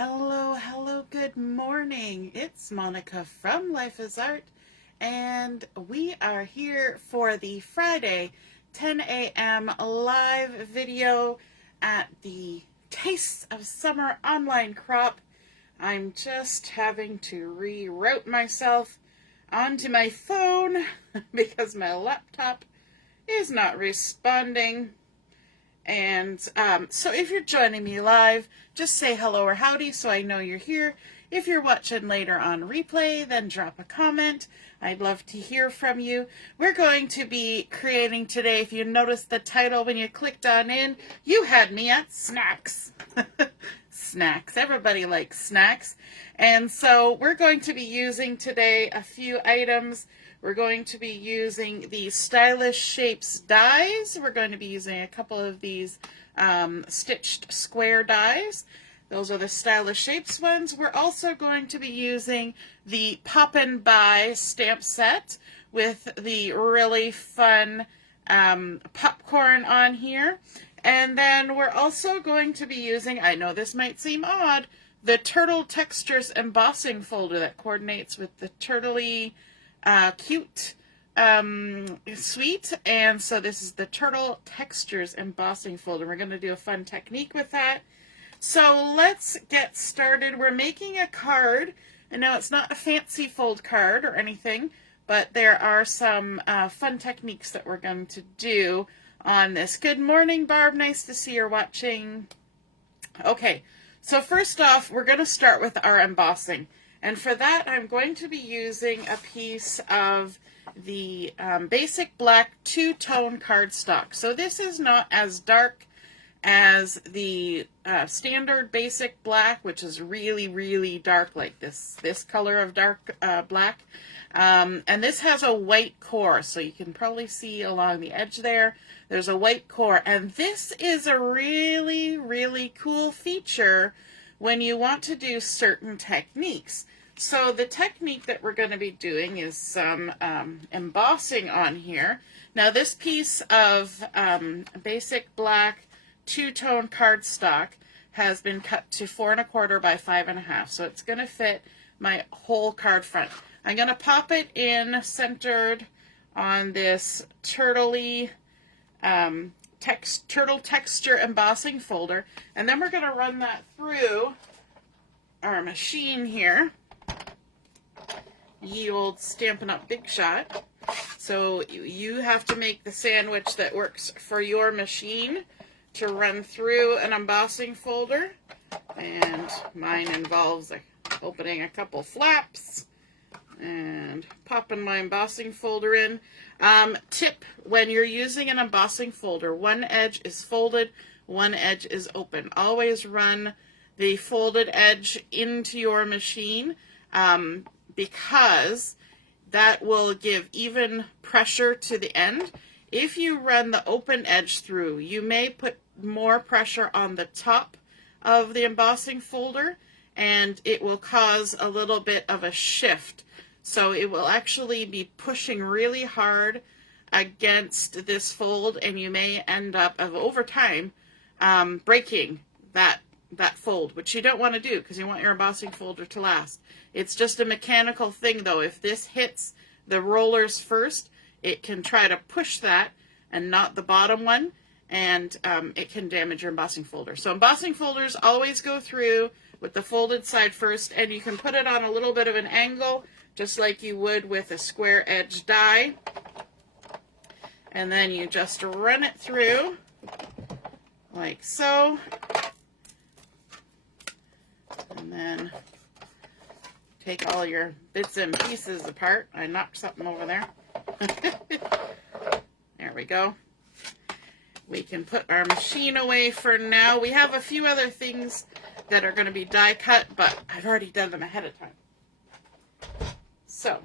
Hello, hello, good morning. It's Monica from Life is Art, and we are here for the Friday 10 a.m. live video at the Tastes of Summer online crop. I'm just having to reroute myself onto my phone because my laptop is not responding. And so if you're joining me live, just say hello or howdy so I know you're here. If you're watching later on replay, then drop a comment. I'd love to hear from you. We're going to be creating today, if you noticed the title when you clicked on in, you had me at snacks. Snacks. Everybody likes snacks. And so we're going to be using today a few items. We're going to be using the Stylish Shapes dies. We're going to be using a couple of these stitched square dies. Those are the Stylish Shapes ones. We're also going to be using the Poppin By stamp set with the really fun popcorn on here. And then we're also going to be using, I know this might seem odd, the Turtle Textures embossing folder that coordinates with the turtley cute suite. And so this is the Turtle Textures embossing folder. We're going to do a fun technique with that. So let's get started. We're making a card, and now it's not a fancy fold card or anything, but there are some fun techniques that we're going to do on this. Good morning, Barb. Nice to see you're watching. Okay, so first off, we're going to start with our embossing. And for that, I'm going to be using a piece of the basic black two-tone cardstock. So this is not as dark as the standard basic black, which is really, really dark, like this color of dark black. And this has a white core, so you can probably see along the edge there, there's a white core. And this is a really, really cool feature when you want to do certain techniques. So the technique that we're going to be doing is some embossing on here. Now this piece of basic black two-tone cardstock has been cut to 4 1/4 by 5 1/2, so it's going to fit my whole card front. I'm going to pop it in centered on this turtle texture embossing folder, and then we're going to run that through our machine here. Ye old Stampin' Up! Big Shot. So you have to make the sandwich that works for your machine to run through an embossing folder, and mine involves opening a couple flaps and popping my embossing folder in. Tip, when you're using an embossing folder, one edge is folded, one edge is open. Always run the folded edge into your machine because that will give even pressure to the end. If you run the open edge through, you may put more pressure on the top of the embossing folder, and it will cause a little bit of a shift. So it will actually be pushing really hard against this fold, and you may end up, over time, breaking that fold, which you don't want to do because you want your embossing folder to last. It's just a mechanical thing, though. If this hits the rollers first, it can try to push that and not the bottom one, and it can damage your embossing folder. So embossing folders always go through with the folded side first, and you can put it on a little bit of an angle, just like you would with a square edge die. And then you just run it through like so. And then take all your bits and pieces apart. I knocked something over there. There we go. We can put our machine away for now. We have a few other things that are going to be die cut, but I've already done them ahead of time. So,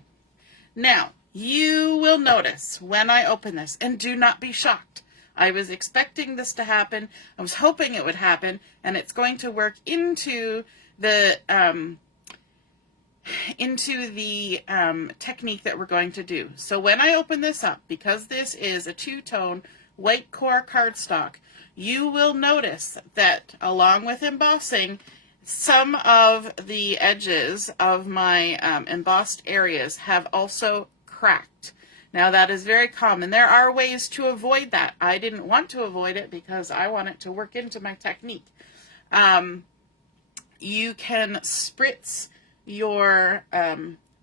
now, you will notice when I open this, and do not be shocked. I was expecting this to happen. I was hoping it would happen, and it's going to work into the technique that we're going to do. So when I open this up, because this is a two-tone white core cardstock, you will notice that along with embossing, some of the edges of my embossed areas have also cracked. Now that is very common. There are ways to avoid that. I didn't want to avoid it because I want it to work into my technique. You can spritz your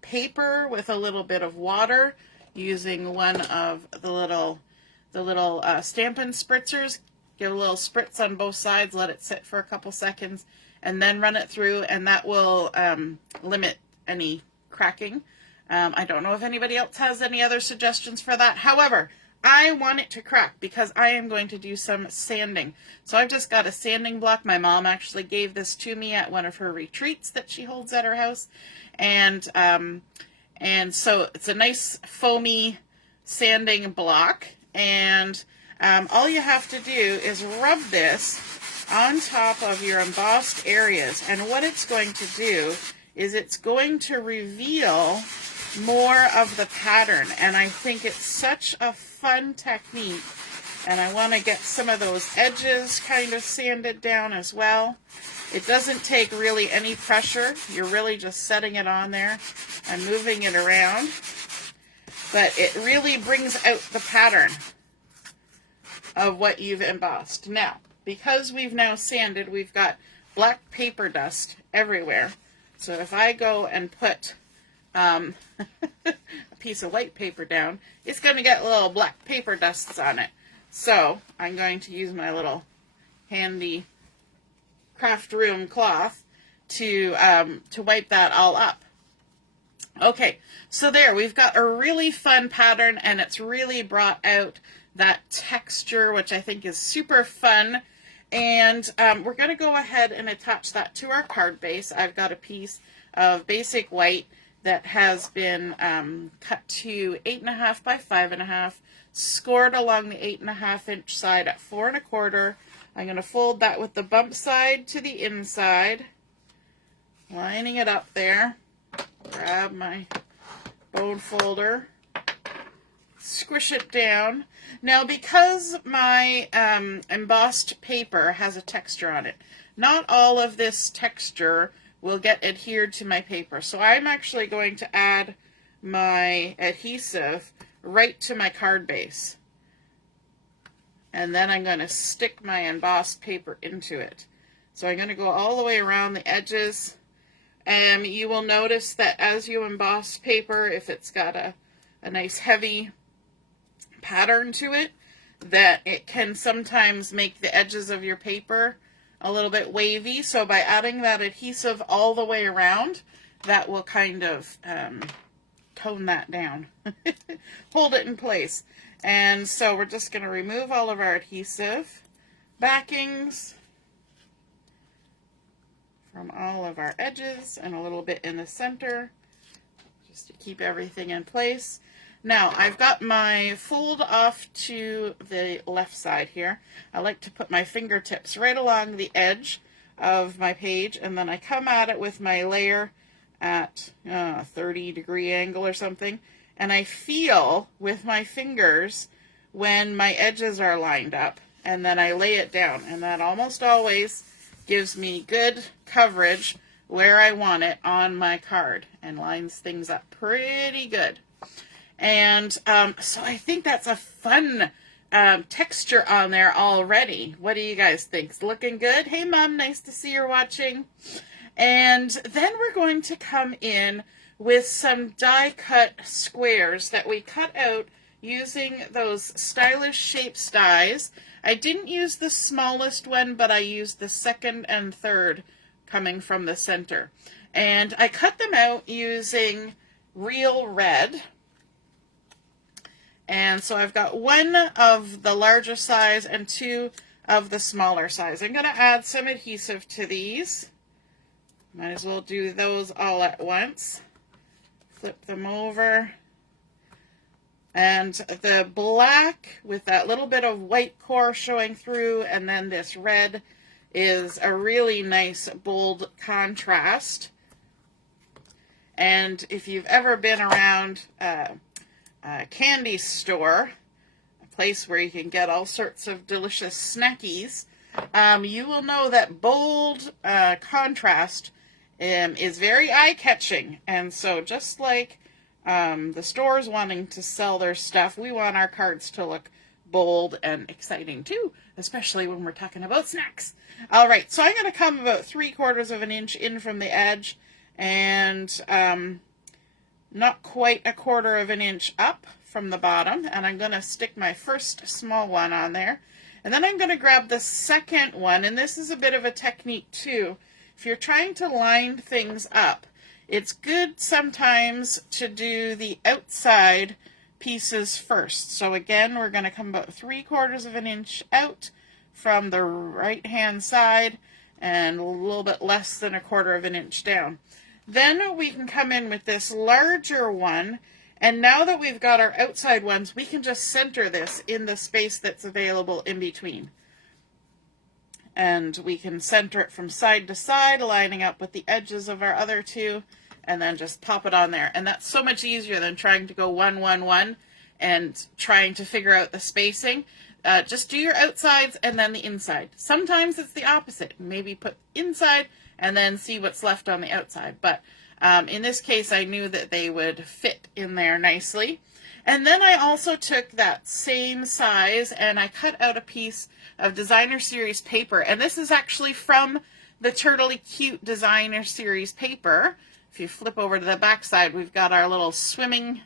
paper with a little bit of water using one of the little Stampin' spritzers. Give a little spritz on both sides, let it sit for a couple seconds, and then run it through, and that will limit any cracking. I don't know if anybody else has any other suggestions for that. However, I want it to crack because I am going to do some sanding. So I've just got a sanding block. My mom actually gave this to me at one of her retreats that she holds at her house. And so it's a nice foamy sanding block. And all you have to do is rub this on top of your embossed areas. And what it's going to do is it's going to reveal more of the pattern. And I think it's such a fun technique. And I want to get some of those edges kind of sanded down as well. It doesn't take really any pressure. You're really just setting it on there and moving it around. But it really brings out the pattern of what you've embossed. Now, because we've now sanded, we've got black paper dust everywhere. So if I go and put a piece of white paper down, it's going to get little black paper dusts on it. So I'm going to use my little handy craft room cloth to wipe that all up. Okay, so there, we've got a really fun pattern, and it's really brought out that texture, which I think is super fun. And we're going to go ahead and attach that to our card base. I've got a piece of basic white that has been cut to 8.5 by 5.5, scored along the 8.5 inch side at 4 1/4. I'm going to fold that with the bump side to the inside, lining it up there. Grab my bone folder, squish it down. Now, because my embossed paper has a texture on it, not all of this texture will get adhered to my paper. So I'm actually going to add my adhesive right to my card base. And then I'm going to stick my embossed paper into it. So I'm going to go all the way around the edges. And you will notice that as you emboss paper, if it's got a nice heavy pattern to it, that it can sometimes make the edges of your paper a little bit wavy. So by adding that adhesive all the way around, that will kind of tone that down, hold it in place. And so we're just going to remove all of our adhesive backings from all of our edges and a little bit in the center, just to keep everything in place. Now, I've got my fold off to the left side here. I like to put my fingertips right along the edge of my page, and then I come at it with my layer at a 30-degree angle or something, and I feel with my fingers when my edges are lined up, and then I lay it down, and that almost always gives me good coverage where I want it on my card and lines things up pretty good. And so I think that's a fun texture on there already. What do you guys think? It's looking good? Hey, Mom, nice to see you're watching. And then we're going to come in with some die cut squares that we cut out using those stylish shapes dies. I didn't use the smallest one, but I used the second and third coming from the center. And I cut them out using real red. And so I've got one of the larger size and two of the smaller size. I'm going to add some adhesive to these. Might as well do those all at once. Flip them over. And the black with that little bit of white core showing through, and then this red is a really nice bold contrast. And if you've ever been around a candy store, a place where you can get all sorts of delicious snackies, you will know that bold contrast is very eye-catching. And so just like the stores wanting to sell their stuff, we want our cards to look bold and exciting too, especially when we're talking about snacks. All right, so I'm going to come about 3/4 of an inch in from the edge and not quite 1/4 of an inch up from the bottom, and I'm going to stick my first small one on there. And then I'm going to grab the second one, and this is a bit of a technique too. If you're trying to line things up, it's good sometimes to do the outside pieces first. So again, we're going to come about 3/4 of an inch out from the right hand side and a little bit less than 1/4 of an inch down. Then we can come in with this larger one, and now that we've got our outside ones, we can just center this in the space that's available in between. And we can center it from side to side, lining up with the edges of our other two, and then just pop it on there. And that's so much easier than trying to go 1, 1, 1 and trying to figure out the spacing. Just do your outsides and then the inside. Sometimes it's the opposite. Maybe put inside and then see what's left on the outside. But in this case, I knew that they would fit in there nicely. And then I also took that same size and I cut out a piece of Designer Series paper. And this is actually from the Turtley Cute Designer Series paper. If you flip over to the back side, we've got our little swimming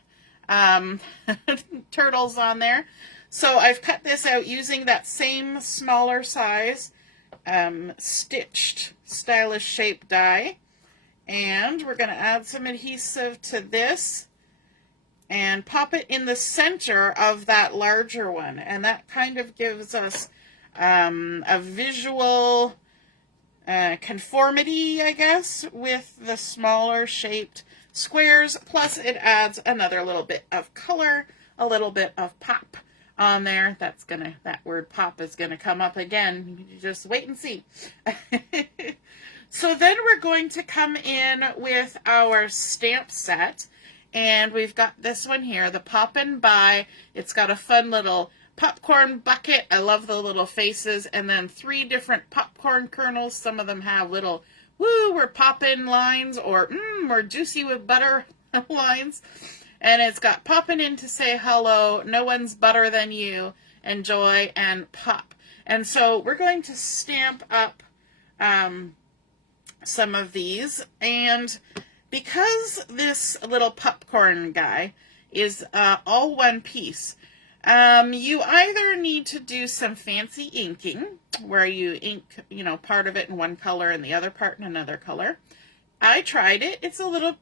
turtles on there. So I've cut this out using that same smaller size stitched stylish shape die. And we're going to add some adhesive to this and pop it in the center of that larger one. And that kind of gives us a visual conformity, I guess, with the smaller shaped squares. Plus it adds another little bit of color, a little bit of pop on there. That word pop is gonna come up again. You just wait and see. So then we're going to come in with our stamp set, and we've got this one here, the Poppin By. It's got a fun little popcorn bucket. I love the little faces, and then 3 different popcorn kernels. Some of them have little "woo, we're poppin" lines, or we're juicy with butter lines. And it's got poppin' in to say hello, no one's butter than you, enjoy, and pop. And so we're going to stamp up some of these. And because this little popcorn guy is all one piece, you either need to do some fancy inking, where you ink, part of it in one color and the other part in another color. I tried it. It's a little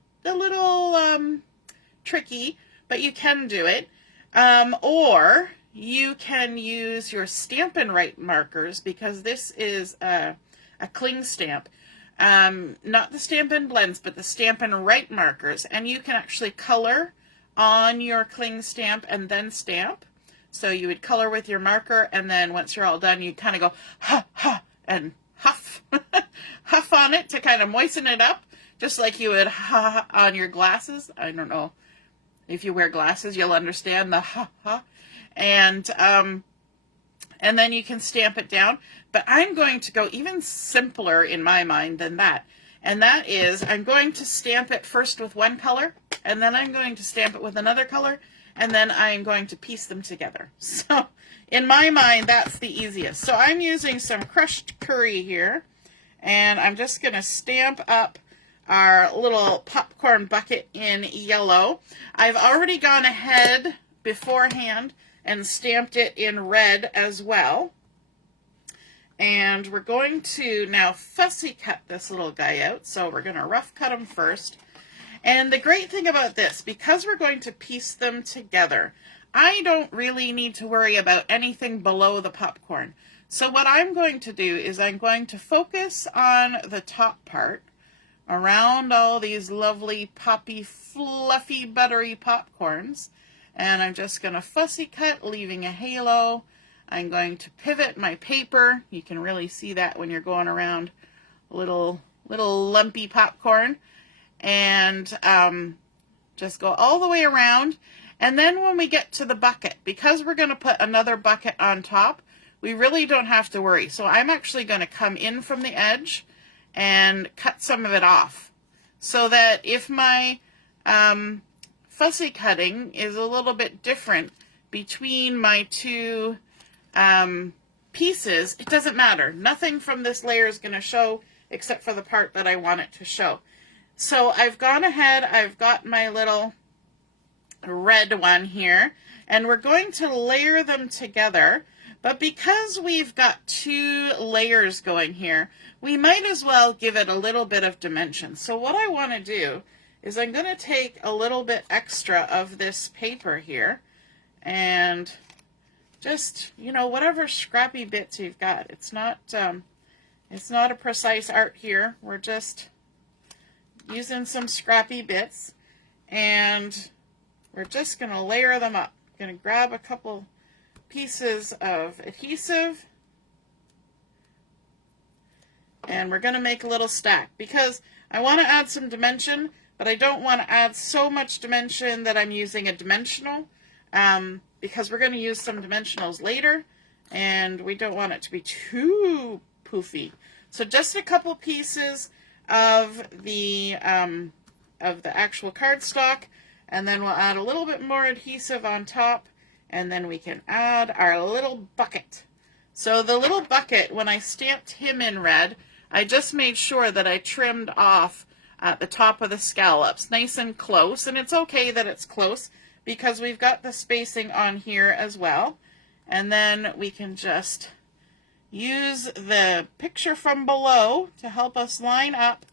tricky, but you can do it. Or you can use your Stampin' Right markers, because this is a cling stamp. Not the Stampin' Blends, but the Stampin' Right markers. And you can actually color on your cling stamp and then stamp. So you would color with your marker, and then once you're all done, you kind of go ha, ha, and huff. Huff on it to kind of moisten it up, just like you would ha on your glasses. I don't know. If you wear glasses, you'll understand the ha. And then you can stamp it down. But I'm going to go even simpler in my mind than that. And that is, I'm going to stamp it first with one color, and then I'm going to stamp it with another color, and then I'm going to piece them together. So in my mind, that's the easiest. So I'm using some crushed curry here, and I'm just going to stamp up our little popcorn bucket in yellow. I've already gone ahead beforehand and stamped it in red as well. And we're going to now fussy cut this little guy out. So we're going to rough cut him first. And the great thing about this, because we're going to piece them together, I don't really need to worry about anything below the popcorn. So what I'm going to do is I'm going to focus on the top part, around all these lovely poppy, fluffy, buttery popcorns. And I'm just going to fussy cut, leaving a halo. I'm going to pivot my paper. You can really see that when you're going around little lumpy popcorn. And just go all the way around. And then when we get to the bucket, because we're going to put another bucket on top, we really don't have to worry. So I'm actually going to come in from the edge and cut some of it off, so that if my fussy cutting is a little bit different between my two pieces, it doesn't matter. Nothing from this layer is going to show except for the part that I want it to show. So I've gone ahead, I've got my little red one here, and we're going to layer them together. But because we've got two layers going here, we might as well give it a little bit of dimension. So what I want to do is I'm going to take a little bit extra of this paper here and just, you know, whatever scrappy bits you've got. It's not a precise art here. We're just using some scrappy bits, and we're just going to layer them up. I'm going to grab a couple pieces of adhesive, and we're going to make a little stack because I want to add some dimension, but I don't want to add so much dimension that I'm using a dimensional, because we're going to use some dimensionals later, and we don't want it to be too poofy. So just a couple pieces of the actual cardstock, and then we'll add a little bit more adhesive on top, and then we can add our little bucket. So the little bucket, when I stamped him in red, I just made sure that I trimmed off at the top of the scallops, nice and close, and it's okay that it's close because we've got the spacing on here as well. And then we can just use the picture from below to help us line up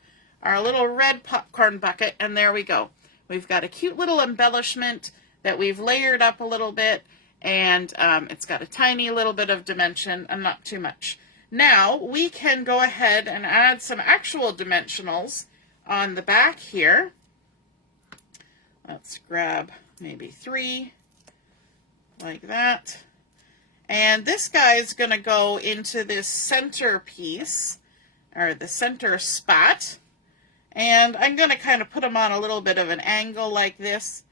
our little red popcorn bucket, and there we go. We've got a cute little embellishment that we've layered up a little bit, and it's got a tiny little bit of dimension and not too much. Now we can go ahead and add some actual dimensionals on the back here. Let's grab maybe 3 like that. And this guy is going to go into this center piece, or the center spot. And I'm going to kind of put him on a little bit of an angle like this,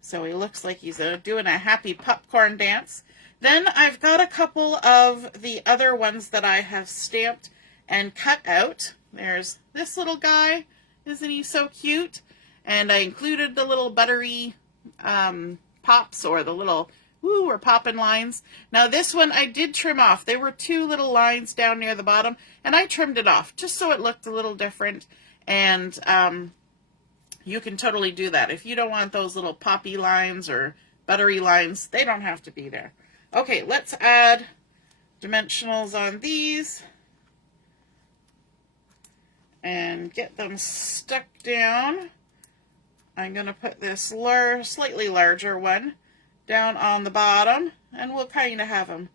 so he looks like he's doing a happy popcorn dance. Then I've got a couple of the other ones that I have stamped and cut out. There's this little guy. Isn't he so cute? And I included the little buttery pops, or the little or poppin' lines. Now this one I did trim off. There were 2 little lines down near the bottom, and I trimmed it off just so it looked a little different. And you can totally do that. If you don't want those little poppy lines or buttery lines, they don't have to be there. Okay, let's add dimensionals on these and get them stuck down. I'm going to put this slightly larger one down on the bottom, and we'll kind of have them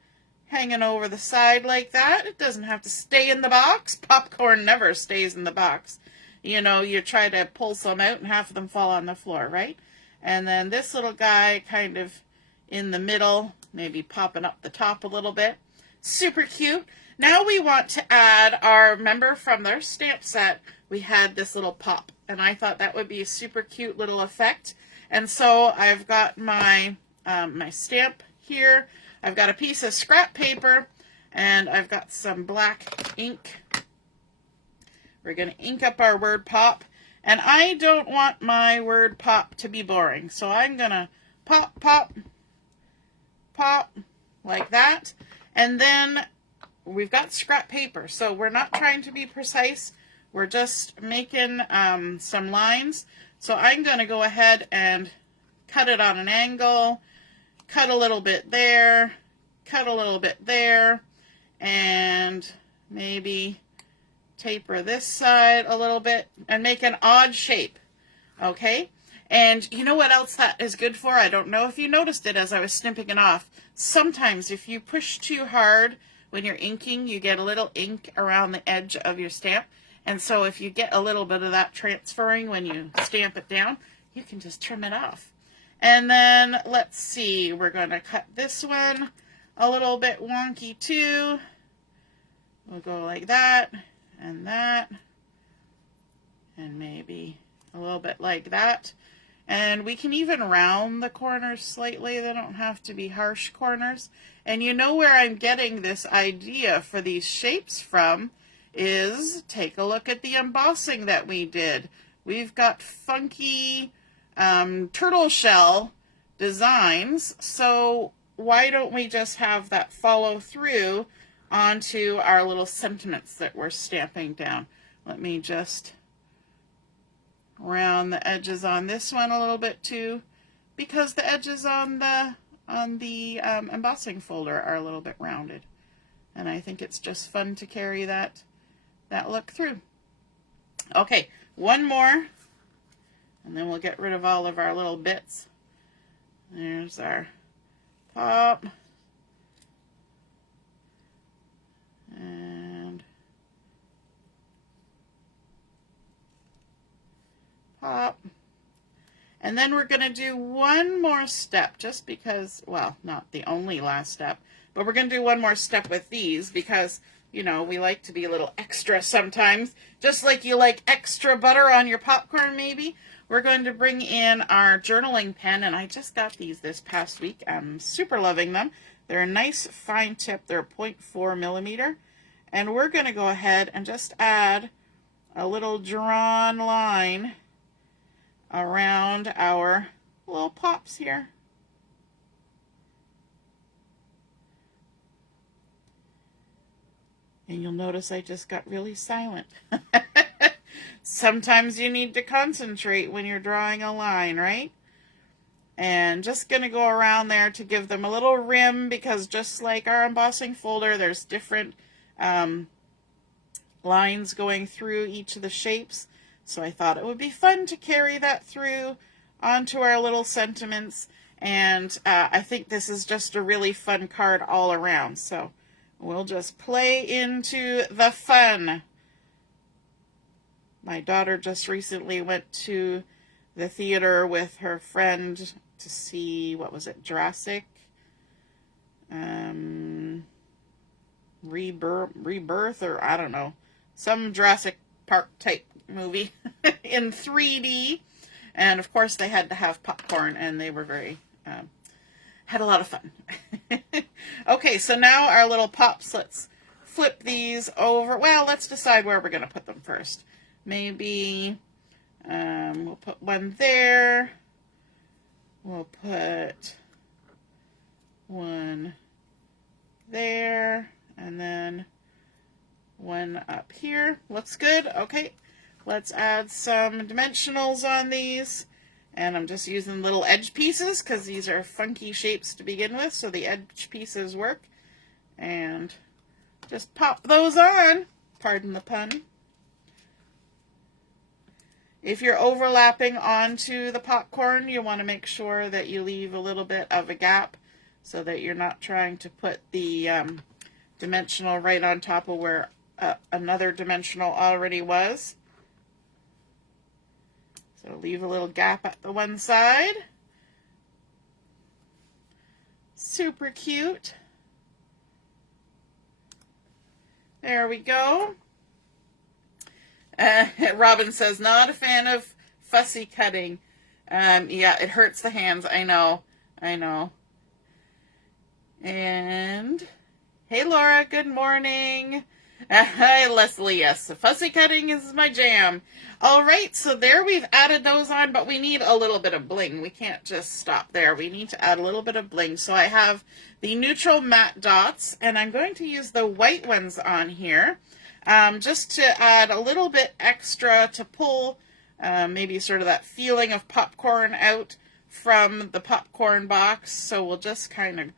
hanging over the side like that. It doesn't have to stay in the box. Popcorn never stays in the box. You know, you try to pull some out and half of them fall on the floor, right? And then this little guy kind of in the middle, maybe popping up the top a little bit. Super cute. Now we want to add our, remember from their stamp set, we had this little pop, and I thought that would be a super cute little effect. And so I've got my my stamp here. I've got a piece of scrap paper, and I've got some black ink. We're going to ink up our word pop, and I don't want my word pop to be boring, so I'm going to pop, pop, pop, like that. And then we've got scrap paper, so we're not trying to be precise. We're just making some lines. So I'm going to go ahead and cut it on an angle, cut a little bit there, cut a little bit there, and maybe taper this side a little bit and make an odd shape. Okay? And you know what else that is good for? I don't know if you noticed it as I was snipping it off. Sometimes if you push too hard when you're inking, you get a little ink around the edge of your stamp. And so if you get a little bit of that transferring when you stamp it down, you can just trim it off. And then let's see, we're going to cut this one a little bit wonky too. We'll go like that, and maybe a little bit like that. And we can even round the corners slightly. They don't have to be harsh corners. And you know where I'm getting this idea for these shapes from is take a look at the embossing that we did. We've got funky turtle shell designs, so why don't we just have that follow through onto our little sentiments that we're stamping down. Let me just round the edges on this one a little bit too, because the edges on the embossing folder are a little bit rounded, and I think it's just fun to carry that look through. Okay, one more, and then we'll get rid of all of our little bits. There's our pop, and pop. And then we're going to do one more step, just because, well, not the only last step, but we're going to do one more step with these because, you know, we like to be a little extra sometimes, just like you like extra butter on your popcorn maybe. We're going to bring in our journaling pen, and I just got these this past week. I'm super loving them. They're a nice fine tip. They're 0.4 millimeter. And we're going to go ahead and just add a little drawn line around our little pops here. And you'll notice I just got really silent. Sometimes you need to concentrate when you're drawing a line, right? And just going to go around there to give them a little rim, because just like our embossing folder, there's different lines going through each of the shapes. So I thought it would be fun to carry that through onto our little sentiments. And I think this is just a really fun card all around. So we'll just play into the fun. My daughter just recently went to the theater with her friend to see, what was it, Jurassic Rebirth, or I don't know, some Jurassic Park type movie in 3D. And of course they had to have popcorn, and they were very, had a lot of fun. Okay, so now our little pops, let's flip these over. Well, let's decide where we're going to put them first. Maybe we'll put one there. We'll put one there, and then one up here. Looks good. Okay, let's add some dimensionals on these. And I'm just using little edge pieces because these are funky shapes to begin with, so the edge pieces work. And just pop those on. Pardon the pun. If you're overlapping onto the popcorn, you want to make sure that you leave a little bit of a gap so that you're not trying to put the dimensional right on top of where another dimensional already was. So leave a little gap at the one side. Super cute. There we go. Robin says, not a fan of fussy cutting. Yeah, it hurts the hands. I know. And hey, Laura, good morning. Hi, Leslie. Yes, fussy cutting is my jam. All right, so there we've added those on, but we need a little bit of bling. We can't just stop there. We need to add a little bit of bling. So I have the neutral matte dots, and I'm going to use the white ones on here. Just to add a little bit extra to pull maybe sort of that feeling of popcorn out from the popcorn box. So we'll just kind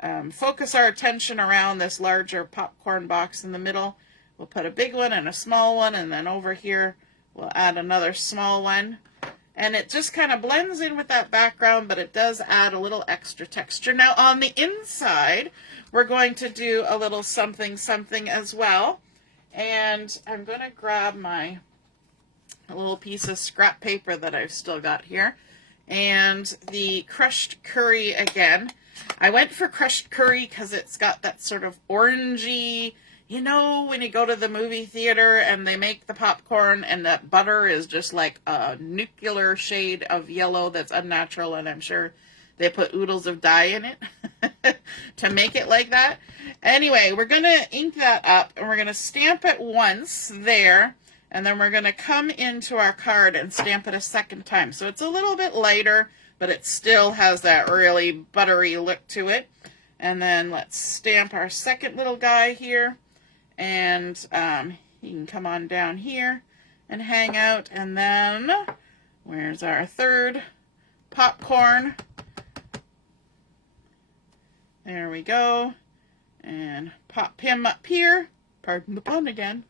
of focus our attention around this larger popcorn box in the middle. We'll put a big one and a small one, and then over here we'll add another small one. And it just kind of blends in with that background, but it does add a little extra texture. Now on the inside, we're going to do a little something as well. And I'm going to grab my little piece of scrap paper that I've still got here, and the crushed curry again. I went for crushed curry because it's got that sort of orangey, You know, when you go to the movie theater and they make the popcorn and that butter is just like a nuclear shade of yellow that's unnatural, and I'm sure they put oodles of dye in it to make it like that. Anyway, we're going to ink that up and we're going to stamp it once there, and then we're going to come into our card and stamp it a second time. So it's a little bit lighter, but it still has that really buttery look to it. And then let's stamp our second little guy here. And he can come on down here and hang out. And then, where's our third popcorn? There we go. And pop him up here. Pardon the pun again.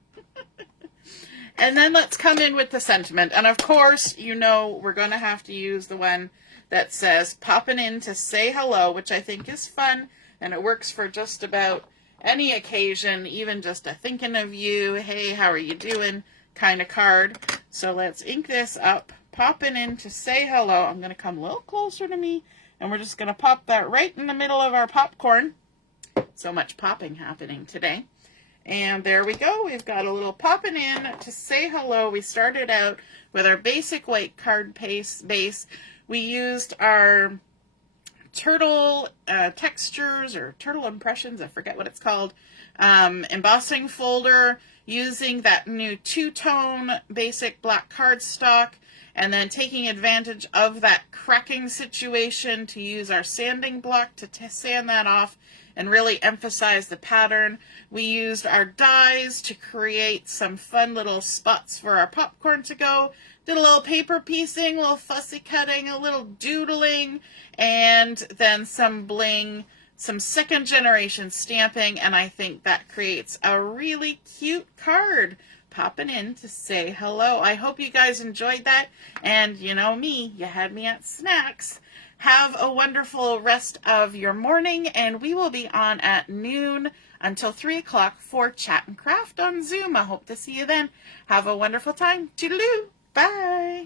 And then let's come in with the sentiment. And of course, you know, we're going to have to use the one that says poppin' in to say hello, which I think is fun. And it works for just about any occasion, even just a thinking of you, hey, how are you doing kind of card. So let's ink this up, popping in to say hello. I'm going to come a little closer to me, and we're just going to pop that right in the middle of our popcorn. So much popping happening today. And there we go. We've got a little popping in to say hello. We started out with our basic white card base. We used our turtle textures or turtle impressions, I forget what it's called, embossing folder, using that new two-tone basic black cardstock, and then taking advantage of that cracking situation to use our sanding block to sand that off and really emphasize the pattern. We used our dies to create some fun little spots for our popcorn to go. Did a little paper piecing, a little fussy cutting, a little doodling, and then some bling, some second generation stamping, and I think that creates a really cute card. Popping in to say hello. I hope you guys enjoyed that, and you know me, you had me at snacks. Have a wonderful rest of your morning, and we will be on at noon until 3 o'clock for Chat and Craft on Zoom. I hope to see you then. Have a wonderful time. Toodaloo. Bye.